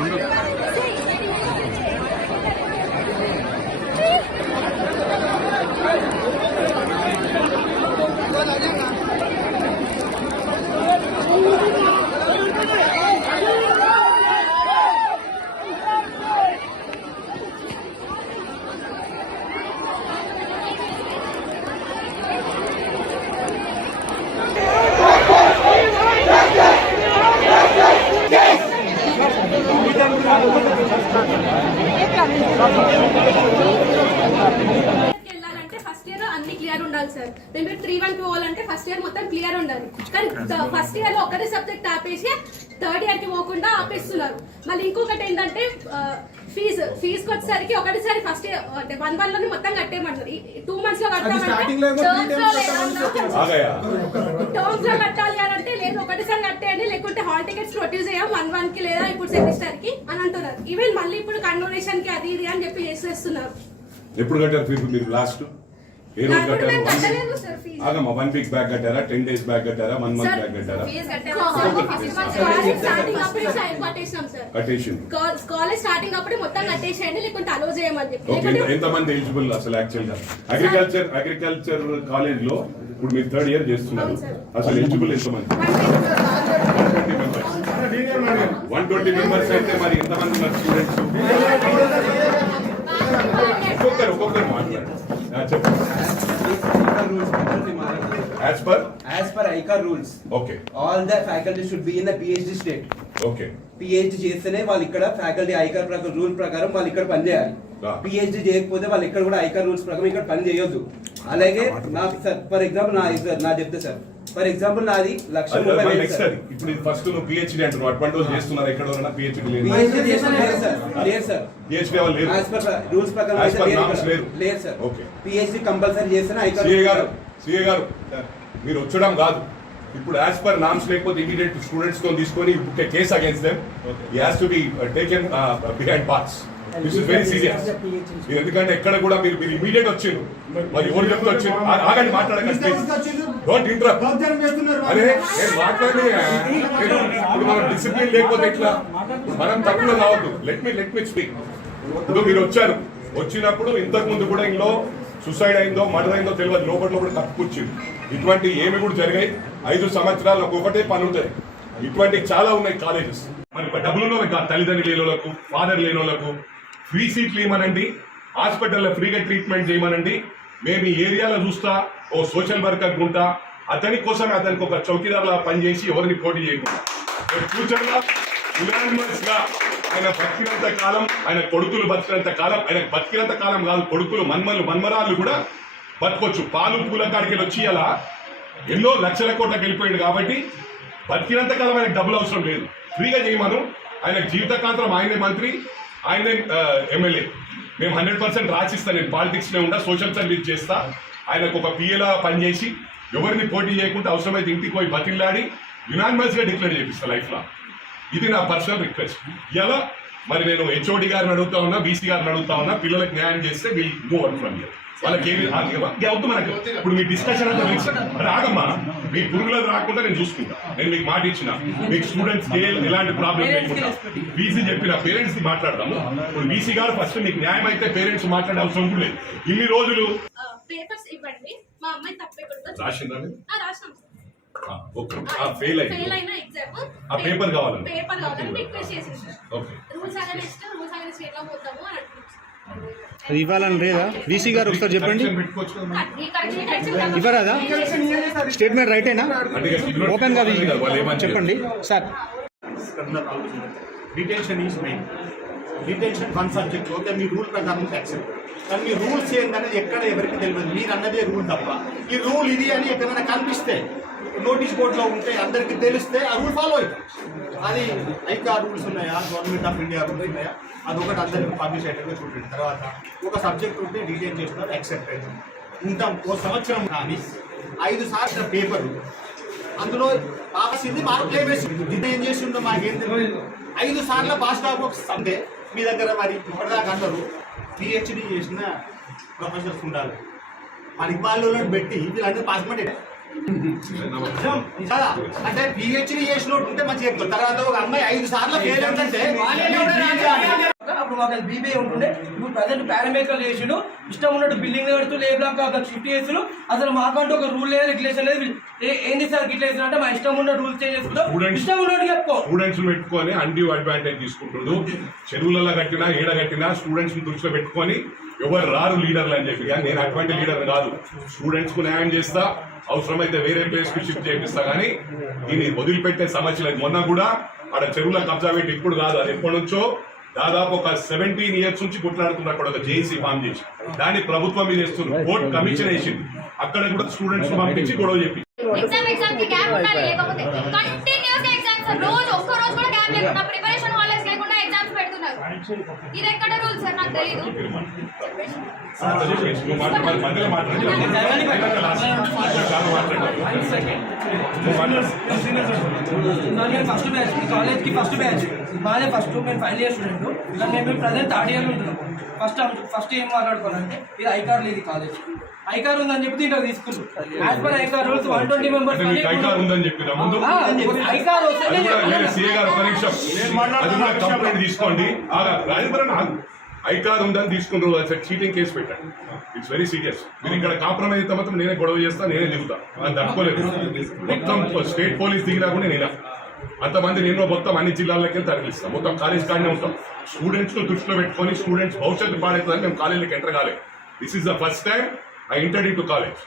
ముందు వెళ్ళాలంటే first year అన్ని క్లియర్ ఉండాలి సార్. then మీరు 3-1 పోవాలంటే ఫస్ట్ ఇయర్ మొత్తం క్లియర్ ఉండాలి. కానీ ఫస్ట్ ఇయర్ లో ఒకటే సబ్జెక్ట్ ఆపేసి థర్డ్ ఇయర్ కి పోకుండా ఆపేస్తున్నారు. మళ్ళీ ఇంకొకటి ఏంటంటే ఫీజు వచ్చేసరికి ఒకటిసారి ఫస్ట్ ఇయర్ అంటే 1-1 లోనే మొత్తం కట్టేయమంటారు. 2 months లో కట్టామంటే టర్మ్స్ లో కట్టాలి అని అంటే లేదు ఒకటిసారి కట్టేయండి, లేకుంటే హాల్ టికెట్స్ ప్రొడ్యూస్ చేయం 1-1 కి లేదా ఇప్పుడు సెమిస్టర్ కి అని అంటున్నారు. ఈవెన్ మళ్ళీ ఇప్పుడు కన్వోలేషన్ కి అది ఇది అని చెప్పి చేసేస్తున్నారు. ఎప్పుడు కట్టారు ఫీజు మీరు లాస్ట్? ఏ రోజు కట్టారు? ఆగమ్మా 1 week బ్యాక్ కట్టారా, 10 days బ్యాక్ కట్టారా, 1 month బ్యాక్ కట్టారా? కట్టేసింది. కాలేజ్ స్టార్టింగ్ అప్పుడే మొత్తం కట్టేసేయండి, లేకుంటే అలో చేయమని చెప్పి. ఎంతమంది ఎలిజిబుల్ అసలు యాక్చువల్ గా అగ్రికల్చర్ కాలేజ్ లో ఇప్పుడు మీరు 3rd year చేస్తున్నారు, అసలు ఎలిజిబుల్ ఎంతమంది? 120 మెంబర్స్ అయితే మరి ఎంతమంది ఉన్నారు స్టూడెంట్స్? ఒక్కొక్కరు మాట్లాడండి. As per ICAR rules, okay, all the faculty should be in a PhD state. Okay, PhD చేస్తేనే వాళ్ళు ఇక్కడ ఫ్యాకల్టీ ఐకార్ ప్రకారం రూల్ ప్రకారం వాళ్ళు ఇక్కడ పని చేయాలి. PhD చేయకపోతే వాళ్ళు ఇక్కడ కూడా ఐకార్ రూల్స్ ప్రకారం ఇక్కడ పని చేయొద్దు. అలాగే నాకు సార్ ఫర్ ఎగ్జాంపుల్ నా చెప్తే సార్ ఫర్ ఎగ్జాంపుల్ నాది 1,30,000. ఇప్పుడు ఫస్ట్ నువ్వు PhD అంటున్నావు, అటువంటి వాళ్ళు చేస్తున్నారు ఎక్కడ PhD లేదు సార్. PhD వాళ్ళు లేరు యాజ్ పర్ రూల్స్ ప్రకారం లేదు సార్. ఓకే, PhD కంపల్సరీ చేస్తేనే ఐకార్. సిఏ గారు మీరు వచ్చడం కాదు, ఇప్పుడు యాజ్ పర్ నామ్స్ లేకపోతే ఇమీడియట్ స్టూడెంట్స్ తో తీసుకొని case against them has to be taken behind bars. This is very serious. ఎందుకంటే ఎక్కడ కూడా మీరు ఇమీడియట్ వచ్చిండ్రు, మరి ఎవరు చెప్తే వచ్చిండ్రు ఆగండి, మాట్లాడకండి, డోంట్ ఇంటరప్ట్. అరే నేను మాట్లాడి ఇప్పుడు మనం డిసిప్లిన్ లేకపోతే ఎట్లా, మనం తప్పులో కావద్దు. Let me speak. ఇప్పుడు మీరు వచ్చారు, వచ్చినప్పుడు ఇంతకు ముందు కూడా ఇంట్లో సూసైడ్ అయిందో మర్డర్ అయిందో తెలియదు, లోపల తప్పుకొచ్చింది. ఇటువంటి ఏమి కూడా జరిగాయి. 5 సంవత్సరాలు ఒక్కొక్కటే పని ఉంటాయి. ఇటువంటి చాలా ఉన్నాయి కాలేజెస్. మరి డబ్బులు తల్లిదండ్రులు లేని వాళ్ళకు, ఫాదర్ లేని వాళ్ళకు ఫ్రీ సీట్లు ఇవ్వమనండి, హాస్పిటల్లో ఫ్రీగా ట్రీట్మెంట్ చేయమనండి. మేము ఈ ఏరియాలో చూస్తా ఓ సోషల్ వర్కర్ ఉంటా, అతని కోసమే అతనికి ఒక చౌకీదారులా పనిచేసి ఎవరిని పోటీ చేయకుండా ఫ్యూచర్లో యునానిమస్ గా ఆయన బతికినంత కాలం, ఆయన కొడుకులు బతికినంత కాలం, ఆయన బతికినంత కాలం కాదు, కొడుకులు మన్మరాళ్ళు కూడా బతకొచ్చు. పాలు పూల కాడికి వచ్చి అలా ఎన్నో లక్షల కోట్లకు వెళ్ళిపోయాడు కాబట్టి బతికినంత కాలం ఆయనకు డబ్బులు అవసరం లేదు, ఫ్రీగా చేయమను. ఆయన జీవితకాంతం ఆయనే మంత్రి, ఆయనే ఎమ్మెల్యే. మేము 100% రాసిస్తా. నేను పాలిటిక్స్ లో ఉండా, సోషల్ సర్వీస్ చేస్తా. ఆయనకు ఒక పిఏలా పనిచేసి ఎవరిని పోటీ చేయకుండా అవసరమైతే ఇంటికి పోయి బతిలాడి యునానిమస్ గా డిక్లేర్ చేపిస్తా లైఫ్ లో. ఇది నా పర్సనల్ రిక్వెస్ట్. ఇలా మరి నేను HOD గారిని అడుగుతా ఉన్నా, BC గారిని అడుగుతా ఉన్నా, పిల్లలకు న్యాయం చేస్తే will move out from here. వాళ్ళకి ఏమి అవుతుంది మనకు. ఇప్పుడు మీ డిస్కషన్ అంతా రాగమ్మా, మీ పురుగులకు రాకుండా నేను చూసుకుంటా. నేను మీకు మాట ఇచ్చిన, మీకు స్టూడెంట్స్ ఎలాంటి ప్రాబ్లం లేకుండా BC చెప్పిన పేరెంట్స్ ని మాట్లాడదాము. ఇప్పుడు BC గారు ఫస్ట్ మీకు న్యాయం అయితే పేరెంట్స్ మాట్లాడే అవసరం కూడా లేదు. ఇన్ని రోజులు పేపర్స్ ఇవ్వండి, మా అమ్మాయి తప్పకుండా రాసిందా? రాసినాం. ఫెయిల్ అయిన ఎగ్జామ్ ఆ పేపర్ కావాలని రిక్వెస్ట్ చేసింది. రూల్స్ అగైన్స్ట్ ఎట్లా పోతాము అని అది ఇవ్వాలని లేదా? VC గారు ఒకసారి చెప్పండి. ఇవ్వరాదా? స్టేట్మెంట్ రైటేనా? ఓపెన్ గా చెప్పండి sir. Detention is main. Detention 1 subject okay, me rule ప్రకారం యాక్సెప్ట్. కానీ మీ రూల్స్ ఏంటనేది ఎక్కడ ఎవరికి తెలియదు. మీరు అన్నదే రూల్ తప్ప ఈ రూల్ ఇది అని ఎక్కడైనా కనిపిస్తే నోటీస్ బోర్డులో ఉంటే అందరికీ తెలిస్తే ఆ రూల్ ఫాలో అవుతాం. అది ఐకా రూల్స్ ఉన్నాయా, గవర్నమెంట్ ఆఫ్ ఇండియా రూల్స్ ఉన్నాయా, అదొకటి అందరికి పబ్లిష్ అయ్యేట్టుగా చూడండి. తర్వాత ఒక సబ్జెక్ట్ ఉంటే డిజైన్ చేస్తున్నారు, యాక్సెప్టెడ్ ఉంటాం. ఓ సంవత్సరం కానీ 5 సార్లు పేపర్ అందులో పాసింది మార్కులే వేసి డిజైన్ చేసి ఉందో మాకేం తెలియదు. 5 సార్లు పాస్ కాకపోతే అంటే మీ దగ్గర మరి ఇప్పటిదాకా అందరూ పిహెచ్డి చేసిన ప్రొఫెసర్స్ ఉండాలి. పనికి వాళ్ళు పెట్టి వీళ్ళందరూ పాస్ అంటే అంటే పిహెచ్డి చేసిన ఉంటే మంచి చెప్తారు. తర్వాత ఒక అమ్మాయి 5 సార్లు ఫెయిల్ ఏంటంటే అప్పుడు మాకు అది బీబీఐ ఉంటుండే. ఇప్పుడు ప్రజెంట్ పారామెడికల్ చేసిండు, ఇష్టం ఉన్నట్టు బిల్డింగ్ కడుతూ ఏ బ్లాక్ షిఫ్ట్ చేస్తున్నారు. అసలు మాకంటూ ఒక రూల్ లేదు, రెగ్యులేషన్ లేదు. ఏంటి సార్ ఇట్లా వేసిన అంటే మా ఇష్టం ఉన్న రూల్స్ చేంజ్ చేసుకుంటాం, ఇష్టం ఉన్నట్టు చెప్పుకో. స్టూడెంట్స్ పెట్టుకొని అన్డ్యూ అడ్వాంటేజ్ తీసుకుంటుండు. చెరువులలో కట్టినా ఏడ కట్టినా స్టూడెంట్స్ దృష్టిలో పెట్టుకొని ఎవరు రారు లీడర్లు అని చెప్పి. కానీ నేను అటువంటి లీడర్ కాదు. స్టూడెంట్స్ కు న్యాయం చేస్తా, అవసరమైతే వేరే ప్లేస్ కి షిఫ్ట్ చేపిస్తా. కానీ దీన్ని వదిలిపెట్టే సమస్య లేదు. మొన్న కూడా ఆడ చెరువుల కబ్జా పెట్టి ఇప్పుడు కాదు, అది ఎప్పటి నుంచో దాదాపు ఒక 17 years నుంచి కొట్లాడుతున్నారు. అక్కడ ఒక జేఏసీ ఫామ్ చేసి దాన్ని ప్రభుత్వం మీద వేస్తున్నారు. కోర్టు కమిషన్ వేసింది. అక్కడ కూడా స్టూడెంట్స్ పంపించి గొడవ చెప్పి ఎగ్జామ్ కి గ్యాప్ ఉండాలి, లేకపోతే కంటిన్యూస్ ఎగ్జామ్స్ రోజు ఒక్క రోజు కూడా గ్యాప్ లేకుండా ప్రిపరేషన్ హాలిడేస్ లేకుండా ఎగ్జామ్స్ పెడుతున్నారు. ఇది ఎక్కడ రూల్ సార్ నాకు తెలియదు. ఫస్ట్ బ్యాచ్ కాలేజ్ కి ఫస్ట్ బ్యాచ్ బాగా ఫస్ట్ మేము ఫైనల్ ఇయర్ స్టూడెంట్. కానీ మేము ప్రజెంట్ థర్డ్ ఇయర్ ఉంటున్నాం. ఫస్ట్ ఏం మాట్లాడుకోవాలంటే ఇది ఐకార్ లేదు, కాలేజ్ ఐకార్ ఉందని చెప్పి ఇక్కడ తీసుకున్నాం. As per ICAR rules 120 members ICAR ఉందని చెప్పిన ముందు ఐకార్ కంప్లైంట్ తీసుకోండి. ఐకార్ ఉందని తీసుకున్నారు, చీటింగ్ కేసు పెట్టండి. It's very serious. మీరు ఇక్కడ కాంప్రమైజ్ అయితే మాత్రం నేనే గొడవ చేస్తా, నేనే దిగుతా. అది తట్టుకోలేదు. మొత్తం స్టేట్ పోలీస్ దిగినా కూడా నేనే అంతమంది నేను మొత్తం అన్ని జిల్లాలకి తరలిస్తాం. మొత్తం కాలేజ్ కాడనే ఉంటాం. స్టూడెంట్స్ ను దృష్టిలో పెట్టుకొని స్టూడెంట్స్ భవిష్యత్తు పాడవుతుందని మేము కాలేజీకి ఎంటర్ కాలేదు. This is the first time I entered into college.